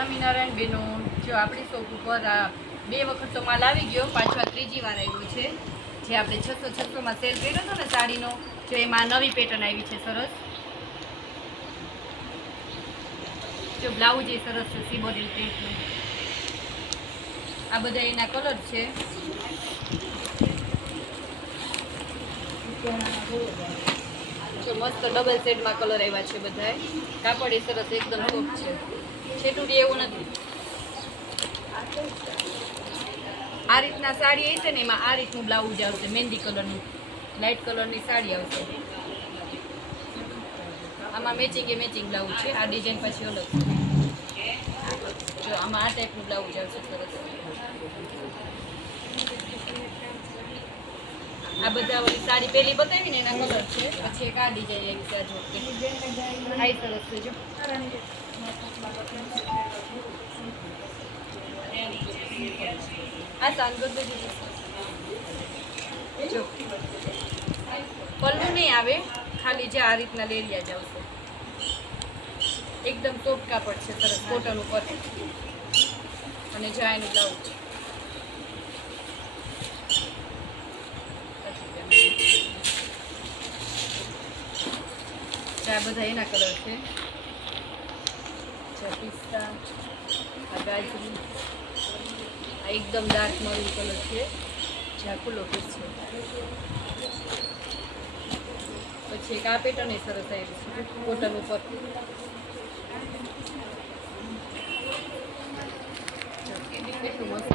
સ્વામિનારાયણ બેનો, જો આપણી શોપ ઉપર આ 2 વખત તો માલ આવી ગયો, પાછો ત્રીજી વાર આવ્યો છે. જે આપણે 600-600માં સેલ કર્યો હતો ને સાડીનો, જો એમાં નવી પેટર્ન આવી છે સરસ. જો બ્લાઉઝ એ સરસ છે સિબોરી પ્રિન્ટનું. આ બધા એના કલર છે. જો મસ્ત ડબલ શેડમાં કલર આવ્યા છે બધા. કાપડ એ સરસ એકદમ સોફ્ટ છે, છેટુડી એવું નથી. આ રીતના સાડી હશે ને એમાં આ રીતનું બ્લાઉઝ આવશે, મહેંદી કલરનું, લાઇટ કલરની સાડી આવશે. આમાં મેચિંગ બ્લાઉઝ છે. આ ડિઝાઇન પછી અલગ છે. જો આમાં આ ટાઈપનું બ્લાઉઝ આવશે સરસ. આ બધા ઓલી સાડી પહેલી બતાવી ને એના કલર છે. પછી એક આ ડિઝાઇન એવી છે. હાઈ સરસ છે. જો આ સાંગર જો પલ્લું નહીં આવે, ખાલી જે આ રીતના લેરિયા જ આવશે. એકદમ સોફ્ટ કાપડ છે સરસ, કોટન ઉપર. અને જો એનું બ્લાઉઝ આ બધા એના કલર છે. પિસ્તા, આ ગાજરી, આ એકદમ ડાર્ક મરૂન કલર છે. જ્યાં ખુલ્લો પીસ છે. પછી એક આ પેટર્ન એ સરસ આવી છે કોટન ઉપર. કેટલું મસ્ત.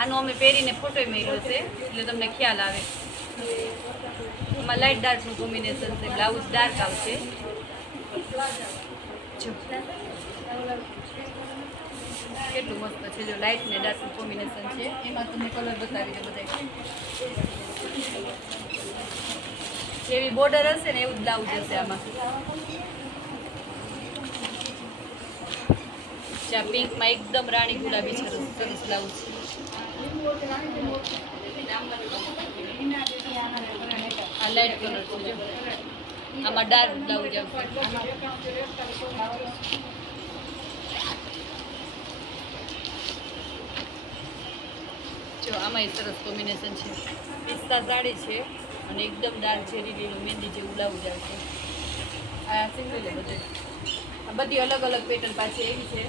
આનો અમે પહેરીને ફોટો મેળ્યો છે એટલે તમને ખ્યાલ આવે. એમાં લાઇટ ડાર્કનું કોમ્બિનેશન છે. બ્લાઉઝ ડાર્ક આવશે. જો કેટલું મસ્ત છે. જો લાઇટ ને ડાર્કનું કોમ્બિનેશન છે. એમાં તમને કલર બતાવી દે બધા. જેવી બોર્ડર હશે ને એવું જ બ્લાઉઝ હશે આમાં. જ્યાં પિંકમાં એકદમ રાણી ગુલાબી છે સરસ બ્લાઉઝ. આ લાઇટ કલર છે. જો આમાં ડાર્ક બ્લાઉઝ આવશે. જો આમાં સરસ કોમ્બિનેશન છે. પિસ્તા સાડી છે અને એકદમ ડાર્ક ઝેરી લીલું મહેંદી જેવું બ્લાઉઝ આવશે. આ સિંગલ બધે. આ બધી અલગ અલગ પેટર્ન પાછી એવી છે.